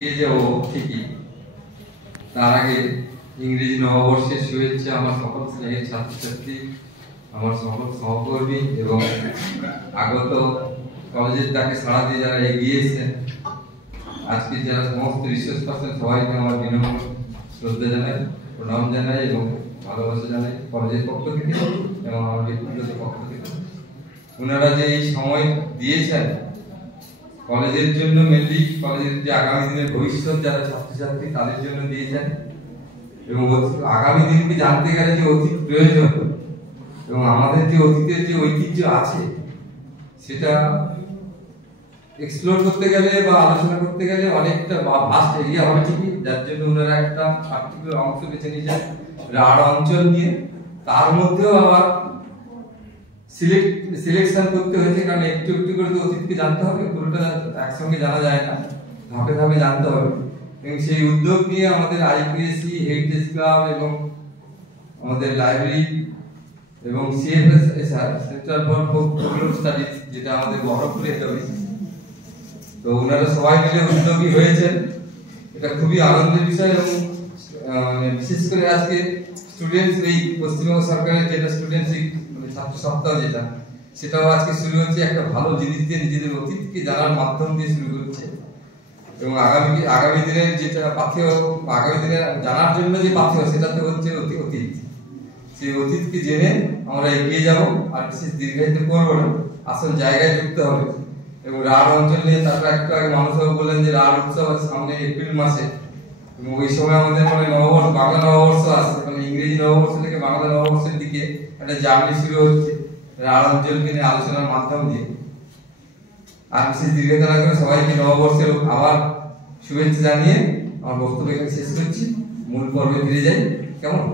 ঠিকই তার আগে ইংরেজি নববর্ষের শুভেচ্ছা আমার সকল স্নেহের ছাত্রছাত্রী, আমার সকল সহকর্মী এবং আগত কলেজের ডাকে সাড়া দিয়ে যারা এগিয়েছেন, আজকে যারা সমস্ত রিসোর্স পার্সন সবাইকে আমার বিনম্র শ্রদ্ধা জানাই, প্রণাম জানাই এবং ভালোবাসা জানাই কলেজের পক্ষ থেকে এবং আমার ব্যক্তিগত পক্ষ থেকে। ওনারা যে এই সময় দিয়েছেন কলেজের জন্য, মেনলি কলেজের যে আগামী দিনের ভবিষ্যৎ যারা ছাত্রছাত্রী তাদের জন্য দিয়েছেন এবং আগামী দিনকে জানতে গেলে যে অতীত প্রয়োজন এবং আমাদের যে অতীতের যে ঐতিহ্য আছে সেটা এক্সপ্লোর করতে গেলে বা আলোচনা করতে গেলে অনেকটা ভাস্ট এরিয়া হবে ঠিকই, যার জন্য ওনারা একটা পার্টিকুলার অংশ বেছে নিয়েছেন রাঢ় অঞ্চল নিয়ে। তার মধ্যেও আবার সিলেকশন করতে হয়েছে, কারণ একটু একটু করে তো অতীতকে জানতে হবে, পুরোটা একসঙ্গে জানা যায় না, ধাপে ধাপে জানতে হবে। এবং সেই উদ্যোগ নিয়ে আমাদের আইপিএসসি, হেরিটেজ ক্লাব এবং আমাদের লাইব্রেরি এবং সিএফএসআর সেন্টার ফর ফোকলোর স্টাডিজ, যেটা আমাদের বহরমপুরে হবে, তো ওনারা সবাই মিলে উদ্যোগী হয়েছেন। এটা খুবই আনন্দের বিষয় এবং বিশেষ করে আজকে স্টুডেন্টস, এই পশ্চিমবঙ্গ সরকারের যেটা স্টুডেন্টস ছাত্র সপ্তাহ যেটা, সেটাও আজকে শুরু হচ্ছে একটা ভালো জিনিস দিয়ে, নিজেদের অতীতকে জানার মাধ্যম দিয়ে শুরু করছে। এবং আগামী দিনের যেটা পাথেয়, আগামী দিনে জানার জন্য যে পাথেয়, সেটা তো হচ্ছে অতীত। সেই অতীতকে জেনে আমরা এগিয়ে যাব, আর বিশেষ দীর্ঘায়িত করবো না, আসল জায়গায় যুক্ত হবে। এবং রাঢ় অঞ্চল নিয়ে তারপর একটু আগে মানুষবাবু বললেন যে রাঢ় উৎসব আছে সামনে এপ্রিল মাসে, এবং ওই সময় আমাদের মানে নববর্ষ, বাংলা নববর্ষ আসছে, মানে ইংরেজি নববর্ষ থেকে বাংলা নববর্ষের দিকে একটা জার্নি শুরু হচ্ছে রাঢ় অঞ্চলকে নিয়ে আলোচনার মাধ্যম দিয়ে। আর বিশেষ দীর্ঘতা না করে সবাইকে নববর্ষের আবার শুভেচ্ছা জানিয়ে আমার বক্তব্য এখানে শেষ করছি, মূল পর্বে ফিরে যাই। কেমন?